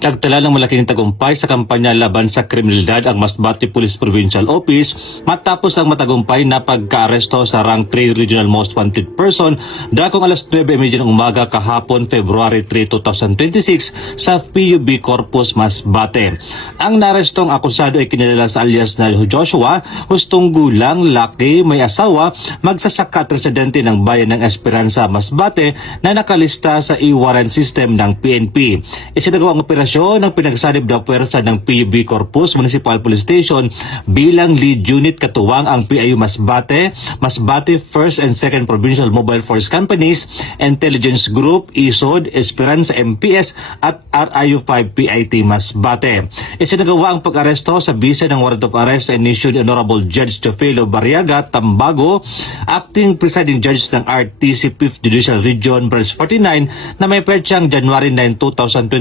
Nagtala ng malaking tagumpay sa kampanya laban sa kriminalidad ang Masbate Police Provincial Office matapos ang matagumpay na pagka-aresto sa Rank 3 Regional Most Wanted Person dakong alas 9:30 ng umaga kahapon February 3, 2026 sa PUB Corpus, Masbate. Ang narestong akusado ay kinilala sa alias na Joshua, hustong gulang, laki, may asawa, magsasaka at residente ng bayan ng Esperanza, Masbate na nakalista sa e-warrant system ng PNP. Isinagawa ang operasyon ng pinagsanib na puwersa ng PUB Corpus Municipal Police Station bilang lead unit katuwang ang PIU Masbate, Masbate 1st and 2nd Provincial Mobile Force Companies, Intelligence Group, ISOD, Esperanza MPS at RIU-5 PIT Masbate. Isinagawa ang pag-aresto sa bisa ng warrant of arrest and issued Honorable Judge Teofilo Barriaga Tambago, Acting Presiding Judge ng RTC 5th Judicial Region Branch 49 na may petsang January 9, 2020